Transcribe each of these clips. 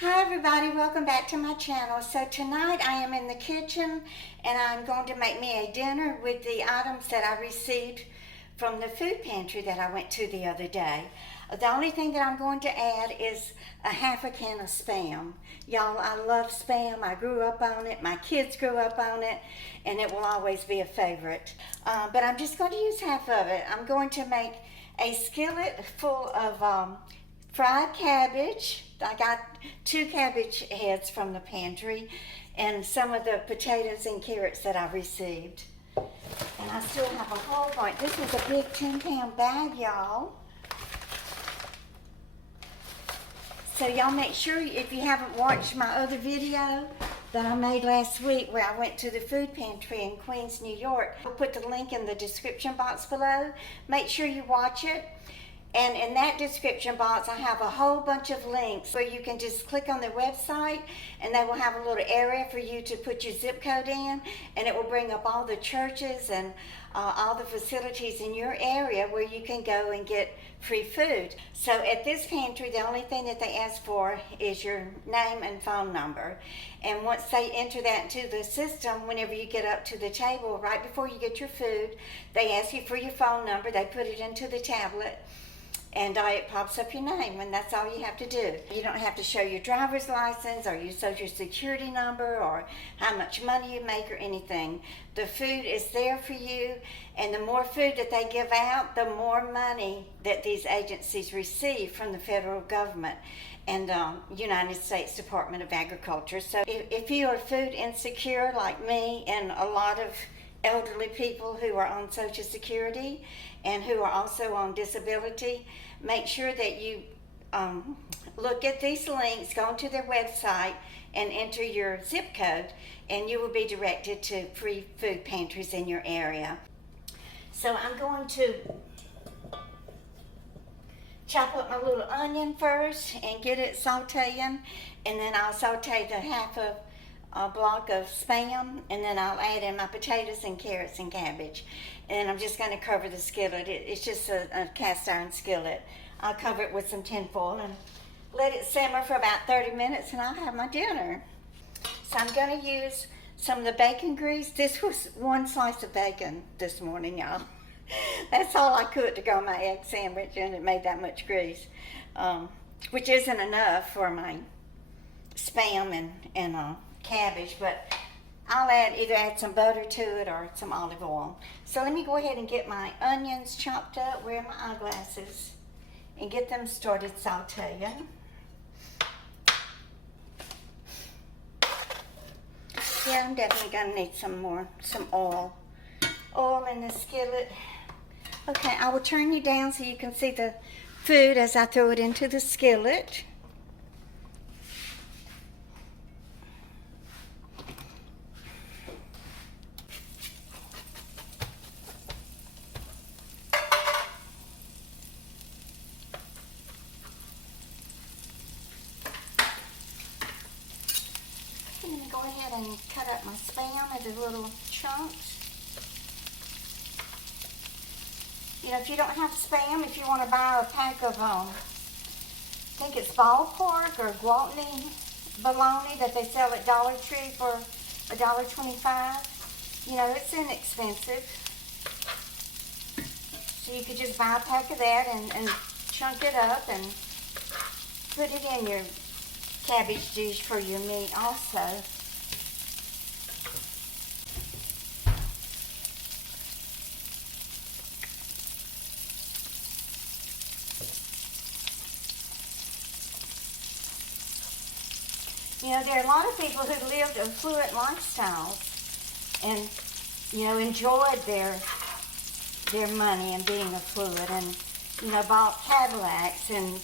Hi everybody, welcome back to my channel. So tonight I am in the kitchen and I'm going to make me a dinner with the items that I received from the food pantry that I went to the other day. The only thing that I'm going to add is a half a can of Spam. Y'all, I love Spam. I grew up on it. My kids grew up on it, and it will always be a favorite. But I'm just going to use half of it. I'm going to make a skillet full of fried cabbage. I got 2 cabbage heads from the pantry and some of the potatoes and carrots that I received. And I still have a whole bunch. This was a big 10-pound bag, y'all. So y'all make sure, if you haven't watched my other video that I made last week where I went to the food pantry in Queens, New York, I'll put the link in the description box below. Make sure you watch it. And in that description box, I have a whole bunch of links where you can just click on their website and they will have a little area for you to put your zip code in, and it will bring up all the churches and all the facilities in your area where you can go and get free food. So at this pantry, the only thing that they ask for is your name and phone number. And once they enter that into the system, whenever you get up to the table, right before you get your food, they ask you for your phone number. They put it into the tablet, and it pops up your name, and that's all you have to do. You don't have to show your driver's license or your social security number or how much money you make or anything. The food is there for you, and the more food that they give out, the more money that these agencies receive from the federal government and the United States Department of Agriculture. So if you are food insecure like me and a lot of elderly people who are on Social Security and who are also on disability, make sure that you look at these links, go to their website and enter your zip code, and you will be directed to free food pantries in your area. So I'm going to chop up my little onion first and get it sauteing, and then I'll saute the half of a block of Spam, and then I'll add in my potatoes and carrots and cabbage. And I'm just going to cover the skillet. It's just a cast iron skillet. I'll cover it with some tin foil and let it simmer for about 30 minutes, and I'll have my dinner. So I'm going to use some of the bacon grease. This was 1 slice of bacon this morning, y'all. That's all I cooked to go on my egg sandwich, and it made that much grease, which isn't enough for my Spam and cabbage, but I'll either add some butter to it or some olive oil. So let me go ahead and get my onions chopped up, wear my eyeglasses, and get them started sauteing. Yeah, I'm definitely gonna need some oil in the skillet. Okay, I will turn you down so you can see the food as I throw it into the skillet. I'm going to go ahead and cut up my Spam into little chunks. You know, if you don't have Spam, if you want to buy a pack of, I think it's ballpark or Gwaltney bologna that they sell at Dollar Tree for $1.25. You know, it's inexpensive. So you could just buy a pack of that and chunk it up and put it in your cabbage dish for your meat also. You know, there are a lot of people who lived affluent lifestyles and, you know, enjoyed their money and being affluent, and, you know, bought Cadillacs and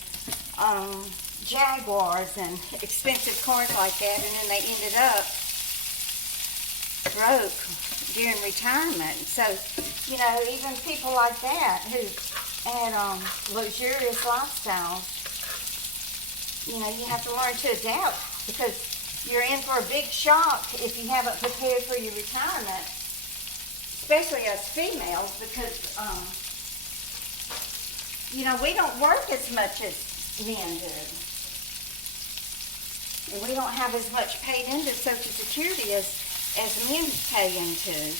Jaguars and expensive cars like that, and then they ended up broke during retirement. So, you know, even people like that who had luxurious lifestyles, you know, you have to learn to adapt, because you're in for a big shock if you haven't prepared for your retirement, especially us females, because, you know, we don't work as much as men do. And we don't have as much paid into Social Security as men pay into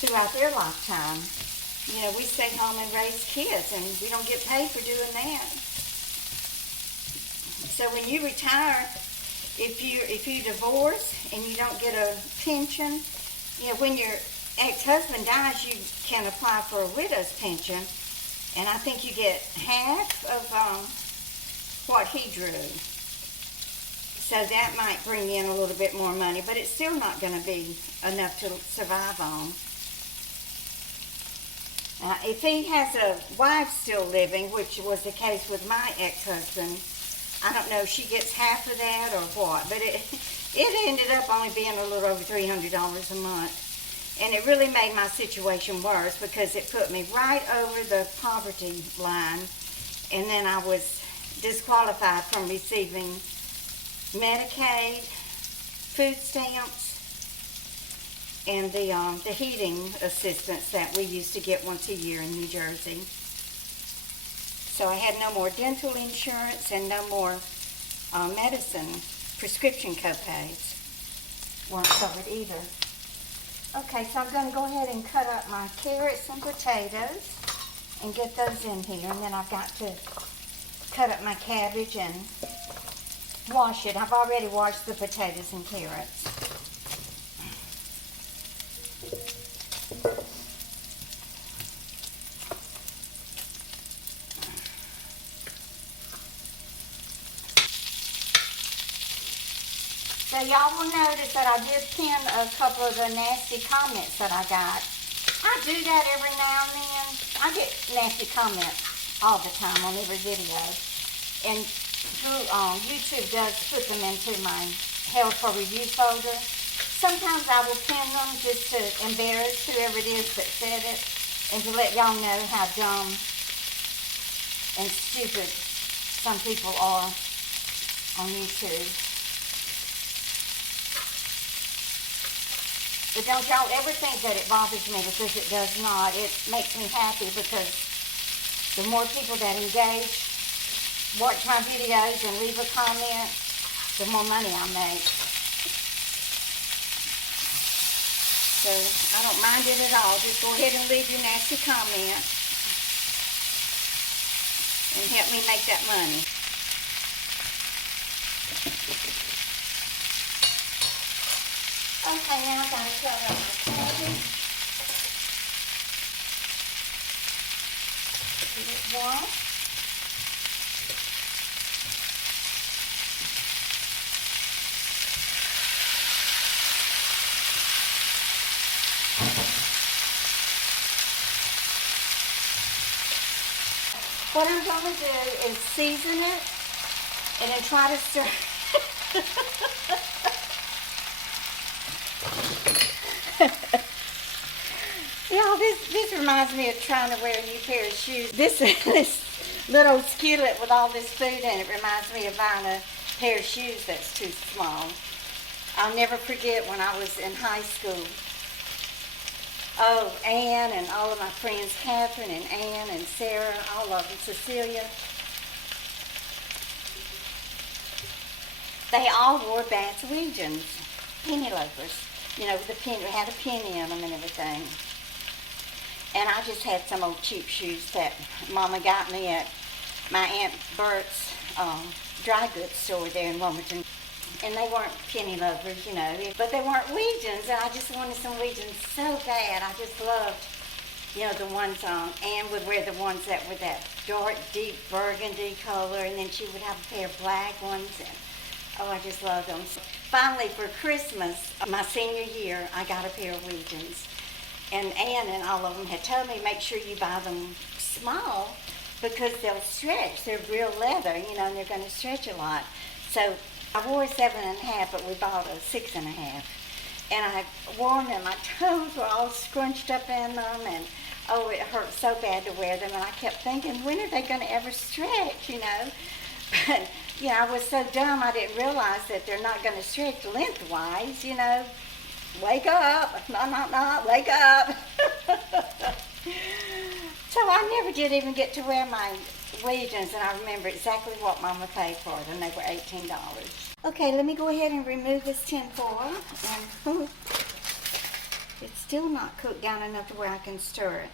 throughout their lifetime. You know, we stay home and raise kids, and we don't get paid for doing that. So when you retire, if you divorce and you don't get a pension, you know, when your ex-husband dies, you can apply for a widow's pension, and I think you get half of what he drew. So that might bring in a little bit more money, but it's still not going to be enough to survive on. If he has a wife still living, which was the case with my ex-husband, I don't know if she gets half of that or what, but it ended up only being a little over $300 a month. And it really made my situation worse because it put me right over the poverty line, and then I was disqualified from receiving Medicaid, food stamps, and the heating assistance that we used to get once a year in New Jersey. So I had no more dental insurance and no more medicine, prescription copays weren't covered either. Okay, so I'm going to go ahead and cut up my carrots and potatoes and get those in here, and then I've got to cut up my cabbage and wash it. I've already washed the potatoes and carrots. So y'all will notice that I did pin a couple of the nasty comments that I got. I do that every now and then. I get nasty comments all the time on every video. And YouTube does put them into my Held for Review folder. Sometimes I will pin them just to embarrass whoever it is that said it and to let y'all know how dumb and stupid some people are on YouTube. But don't y'all ever think that it bothers me, because it does not. It makes me happy because the more people that engage, watch my videos, and leave a comment, the more money I make. So I don't mind it at all. Just go ahead and leave your nasty comment and help me make that money. Okay, now I'm going to cut up my cabbage. Get it washed. What I'm going to do is season it and then try to stir. This reminds me of trying to wear a new pair of shoes. This little skillet with all this food in it reminds me of buying a pair of shoes that's too small. I'll never forget when I was in high school. Oh, Ann and all of my friends, Catherine and Ann and Sarah, all of them, Cecilia. They all wore Badswegians, penny loafers. You know, the penny had a penny in them and everything. And I just had some old cheap shoes that Mama got me at my Aunt Bert's dry goods store there in Wilmington. And they weren't penny loafers, you know, but they weren't Weegians, and I just wanted some Weegians so bad. I just loved, you know, the ones Anne would wear, the ones that were that dark, deep burgundy color, and then she would have a pair of black ones, and oh, I just loved them. So finally, for Christmas, my senior year, I got a pair of Weegians. And Ann and all of them had told me, make sure you buy them small because they'll stretch. They're real leather, you know, and they're going to stretch a lot. So I wore a 7.5, but we bought a 6.5. And I wore them, and my toes were all scrunched up in them, and oh, it hurt so bad to wear them. And I kept thinking, when are they going to ever stretch, you know? But, you know, I was so dumb, I didn't realize that they're not going to stretch lengthwise, you know. Wake up, wake up. So I never did even get to wear my Legion's, and I remember exactly what Mama paid for it, and they were $18. Okay, let me go ahead and remove this tin foil, and it's still not cooked down enough to where I can stir it.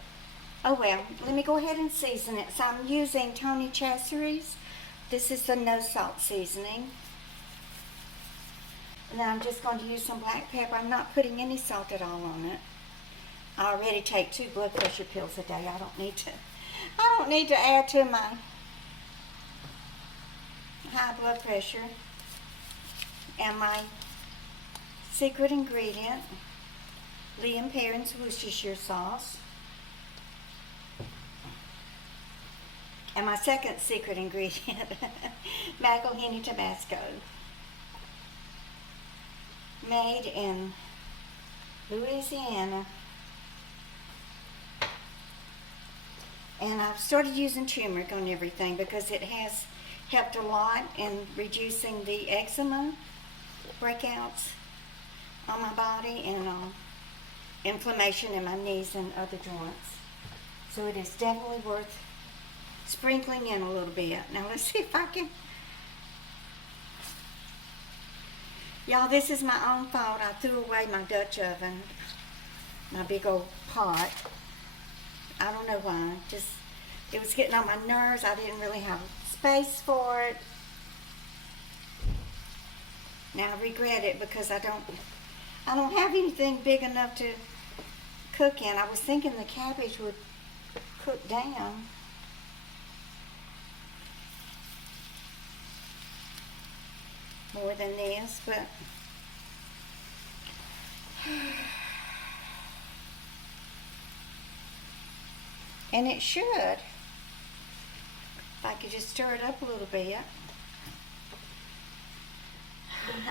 Oh well, let me go ahead and season it. So I'm using Tony Chassery's. This is the no salt seasoning. And then I'm just going to use some black pepper. I'm not putting any salt at all on it. I already take 2 blood pressure pills a day. I don't need to add to my high blood pressure. And my secret ingredient, Liam Perrin's Worcestershire sauce. And my second secret ingredient, McElhenney Tabasco. Made in Louisiana. And I've started using turmeric on everything because it has helped a lot in reducing the eczema breakouts on my body and inflammation in my knees and other joints. So it is definitely worth sprinkling in a little bit. Now let's see if I can. Y'all, this is my own fault. I threw away my Dutch oven, my big old pot. I don't know why. Just, it was getting on my nerves. I didn't really have space for it. Now I regret it because I don't have anything big enough to cook in. I was thinking the cabbage would cook down. More than this, but and it should, if I could just stir it up a little bit.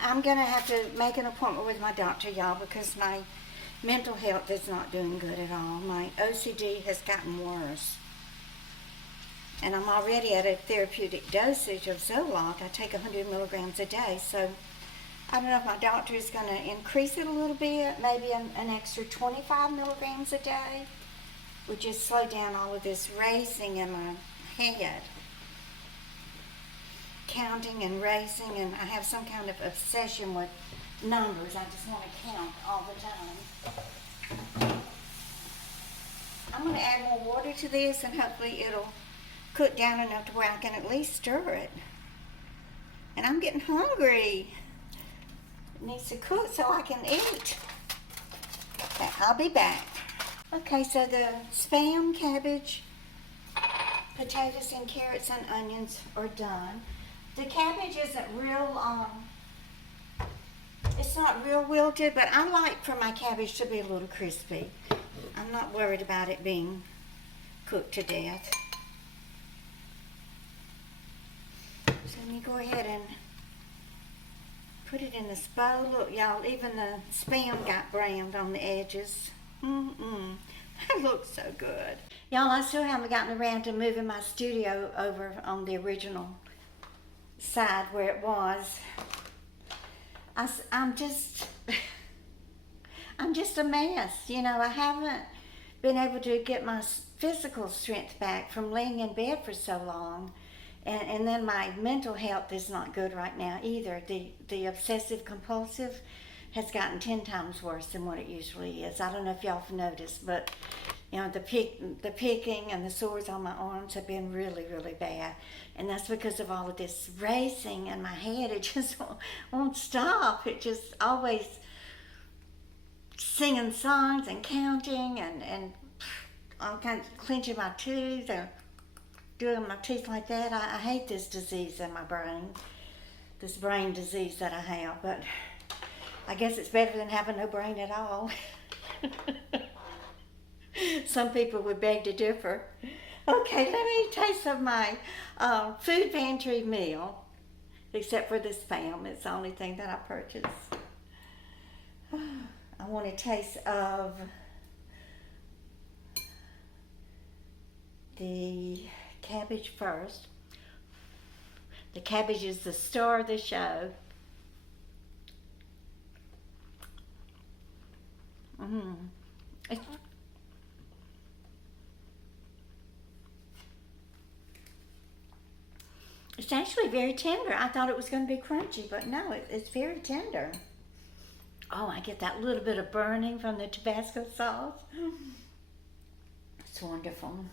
I'm gonna have to make an appointment with my doctor, y'all, because my mental health is not doing good at all. My OCD has gotten worse. And I'm already at a therapeutic dosage of Zoloft. I take 100 milligrams a day. So I don't know if my doctor is going to increase it a little bit, maybe an extra 25 milligrams a day, would just slow down all of this racing in my head. Counting and racing, and I have some kind of obsession with numbers. I just want to count all the time. I'm going to add more water to this, and hopefully it'll cook down enough to where I can at least stir it. And I'm getting hungry. It needs to cook so I can eat. Okay, I'll be back. Okay, so the Spam, cabbage, potatoes, and carrots and onions are done. The cabbage isn't real, it's not real wilted, but I like for my cabbage to be a little crispy. I'm not worried about it being cooked to death. So let me go ahead and put it in this bowl. Look, y'all, even the Spam got browned on the edges. That looks so good. Y'all, I still haven't gotten around to moving my studio over on the original side where it was. I'm just a mess. You know, I haven't been able to get my physical strength back from laying in bed for so long. And then my mental health is not good right now either. The obsessive compulsive has gotten 10 times worse than what it usually is. I don't know if y'all have noticed, but you know, the picking and the sores on my arms have been really, really bad. And that's because of all of this racing in my head. It just won't stop. It just always singing songs and counting and I'm kind of clenching my teeth or doing my teeth like that. I hate this disease in my brain, this brain disease that I have, but I guess it's better than having no brain at all. Some people would beg to differ. Okay, let me taste of my food pantry meal, except for this Spam. It's the only thing that I purchased. I want a taste of the cabbage first. The cabbage is the star of the show. Mm. It's actually very tender. I thought it was going to be crunchy, but no, it's very tender. Oh, I get that little bit of burning from the Tabasco sauce. It's wonderful.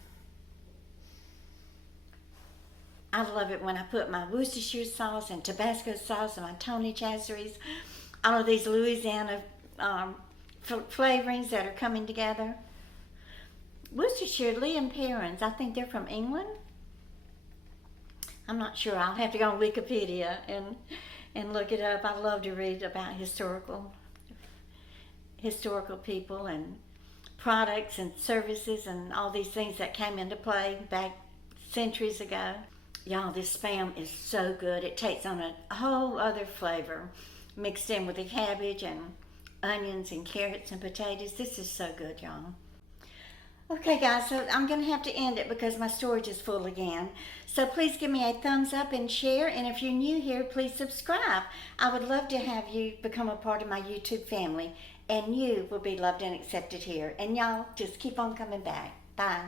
I love it when I put my Worcestershire sauce and Tabasco sauce and my Tony Chachere's, all of these Louisiana flavorings that are coming together. Worcestershire, Lee and Perrins, I think they're from England. I'm not sure. I'll have to go on Wikipedia and look it up. I love to read about historical people and products and services and all these things that came into play back centuries ago. Y'all, this Spam is so good. It takes on a whole other flavor mixed in with the cabbage and onions and carrots and potatoes. This is so good, y'all. Okay, guys, so I'm going to have to end it because my storage is full again. So please give me a thumbs up and share. And if you're new here, please subscribe. I would love to have you become a part of my YouTube family. And you will be loved and accepted here. And y'all, just keep on coming back. Bye.